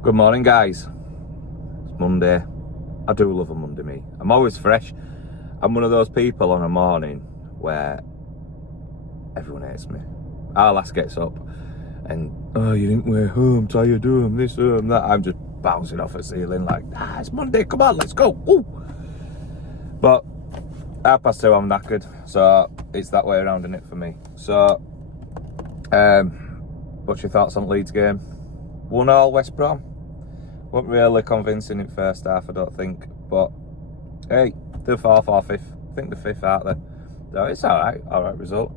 Good morning, guys. It's Monday. I do love a Monday, me. I'm always fresh. I'm one of those people on a morning where everyone hates me. Our lass gets up and, oh, you didn't wear home, tired home, this, that. I'm just bouncing off the ceiling like, it's Monday, come on, let's go. Woo. But 2:30, I'm knackered. So it's that way around, innit, for me. So, what's your thoughts on Leeds game? 1-1 West Brom. Wasn't really convincing in first half, I don't think. But hey, they're 4th or 5th. I think they're 5th, aren't they? So it's alright result.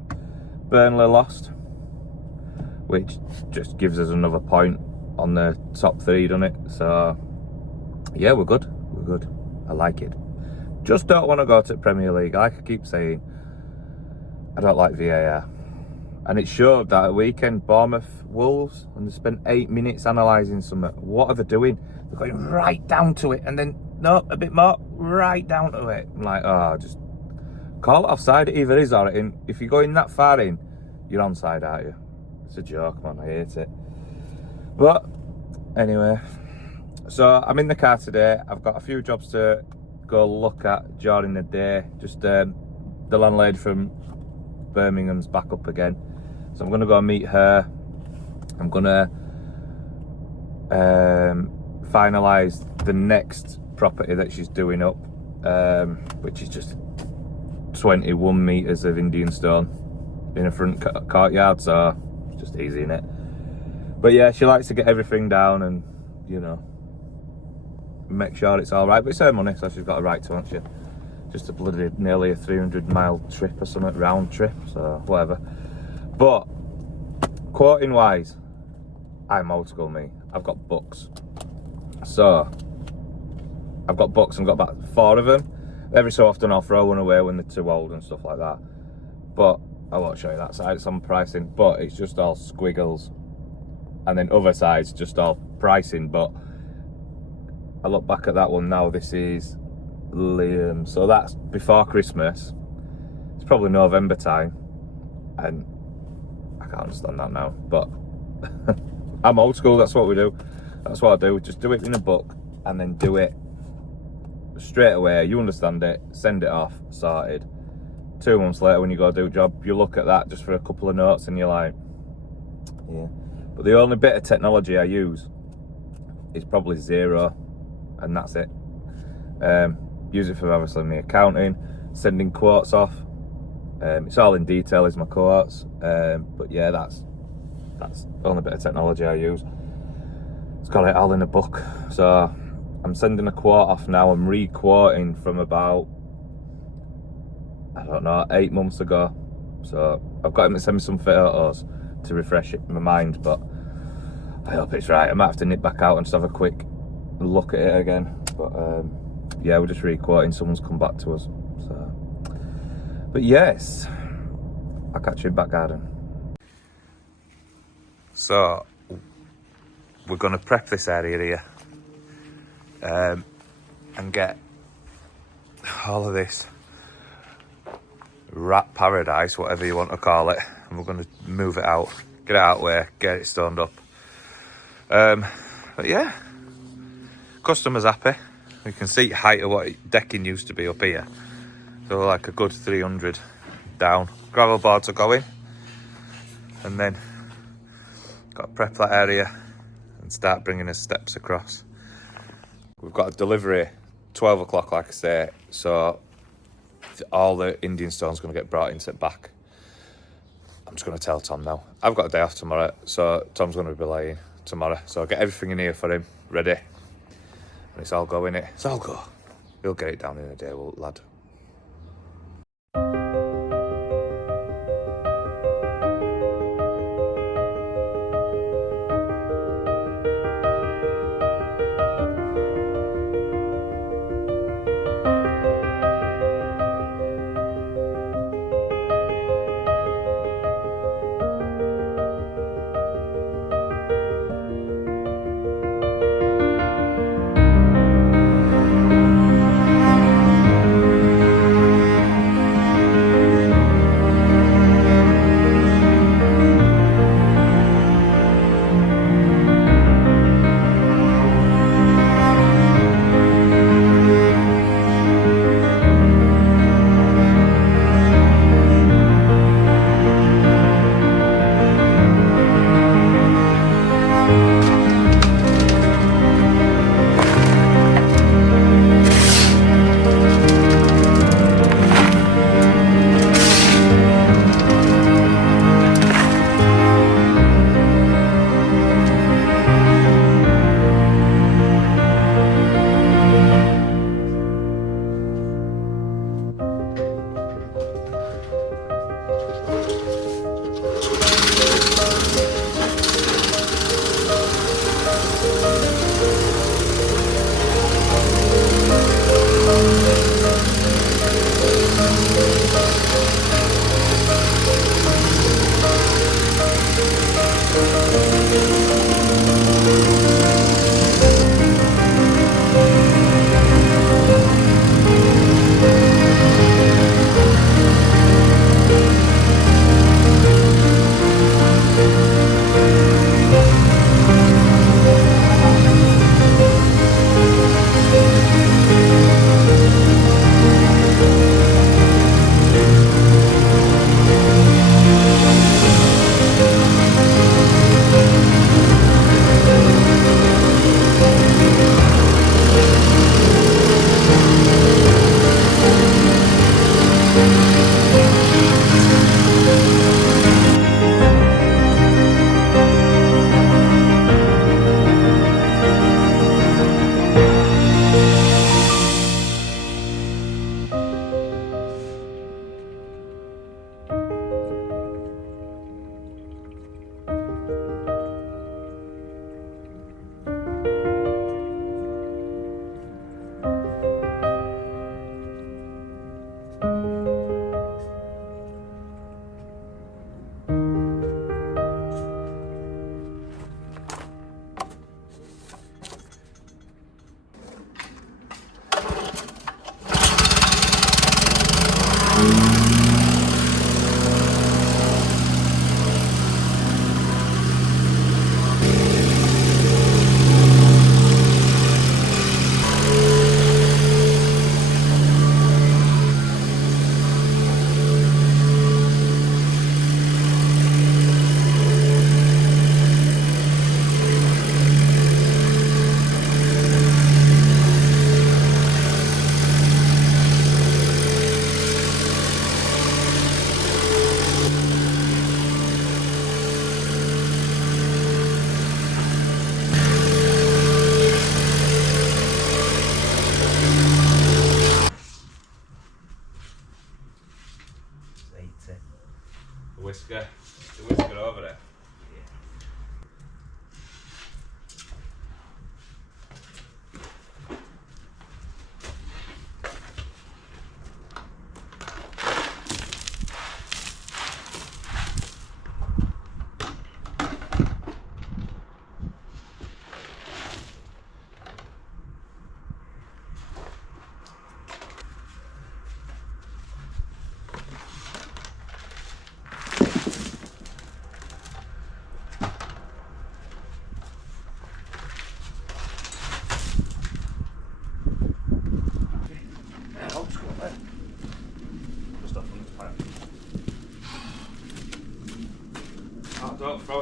Burnley lost, which just gives us another point on the top 3, doesn't it? So yeah, we're good. I like it. Just don't want to go to the Premier League. Like I keep saying, I don't like VAR. And it showed that at weekend, Bournemouth, Wolves, and they spent 8 minutes analysing something. What are they doing? They're going right down to it, and then, no, a bit more, right down to it. I'm like, just call it offside. It either is or it ain't. If you're going that far in, you're onside, aren't you? It's a joke, man. I hate it. But, anyway, so I'm in the car today. I've got a few jobs to go look at during the day. Just the landlady from Birmingham's back up again. So I'm going to go and meet her. I'm going to finalise the next property that she's doing up, which is just 21 metres of Indian stone in a front courtyard, so it's just easy, innit? But yeah, she likes to get everything down and, you know, make sure it's alright. But it's her money, so she's got a right to, hasn't she? Just a bloody nearly a 300-mile trip or something, round trip, so whatever. But quoting wise, I'm old school, me. I've got books. So I've got books. I've got about 4 of them. Every so often I'll throw one away when they're too old and stuff like that. But I won't show you that side. It's on pricing, but it's just all squiggles. And then other sides just all pricing. But I look back at that one now. This is Liam. So that's before Christmas. It's probably November time. And I can't understand that now, but I'm old school. That's what we do. That's what I do. Just do it in a book and then do it straight away. You understand it, send it off, sorted. 2 months later, when you go do a job, you look at that just for a couple of notes and you're like, yeah. But the only bit of technology I use is probably Xero, and that's it. Use it for obviously my accounting, sending quotes off. It's all in detail, is my quotes. But yeah, that's the only bit of technology I use. It's got it all in a book. So I'm sending a quote off now. I'm re-quoting from about, I don't know, 8 months ago. So I've got him to send me some photos to refresh my mind, but I hope it's right. I might have to nip back out and just have a quick look at it again. But yeah, we're just re-quoting. Someone's come back to us. So, but yes, I'll catch you in back garden. So we're going to prep this area here and get all of this rat paradise, whatever you want to call it, and we're going to move it out, get it out of the way, get it stoned up. But yeah, customers happy. We can see height of what decking used to be up here, so like a good 300 down. Gravel boards are going, and then got to prep that area and start bringing the steps across. We've got a delivery 12 o'clock, like I say, so all the Indian stone's going to get brought into the back. I'm just going to tell Tom now. I've got a day off tomorrow, so Tom's going to be laying tomorrow, so I'll get everything in here for him ready, and it's all go in it. It's all go. We'll get it down in a day, lad.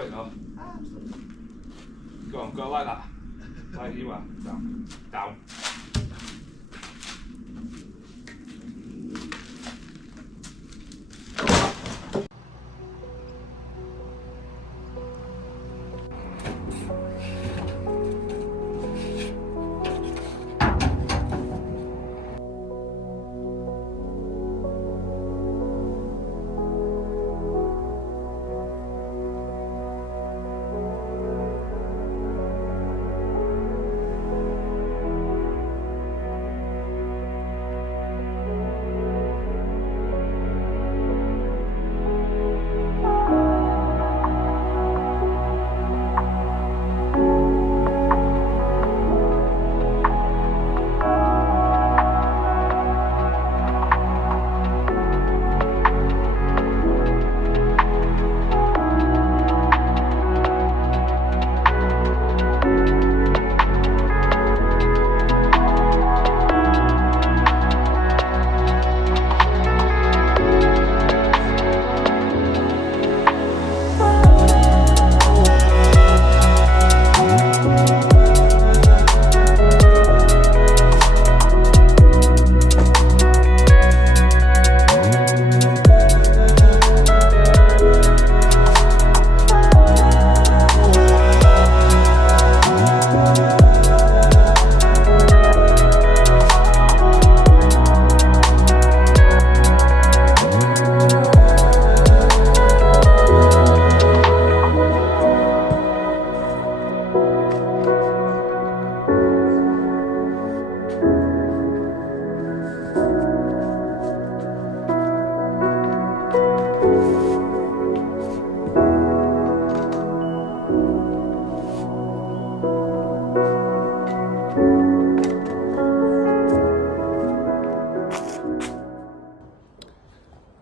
it though. Go on, go like that. Like you are. Down. Down.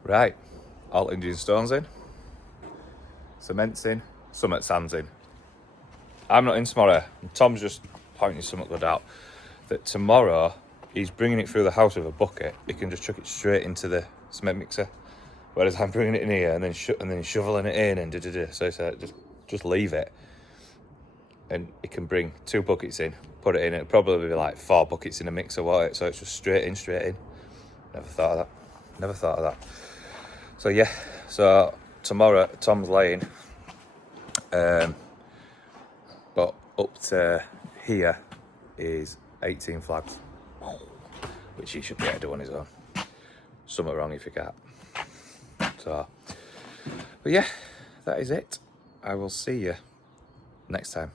Right, all Indian stones in, cement's in, summit sand's in. I'm not in tomorrow. Tom's just pointing something good out. That tomorrow he's bringing it through the house with a bucket. He can just chuck it straight into the cement mixer, whereas I'm bringing it in here and then shoveling it in and da-da-da. So he said just leave it, and he can bring 2 buckets in, put it in. It'll probably be like 4 buckets in a mixer, won't it? So it's just straight in. Never thought of that. So yeah, so tomorrow Tom's laying, but up to here is 18 flags, which he should be able to do on his own. Something wrong if you can't. So, but yeah, that is it. I will see you next time.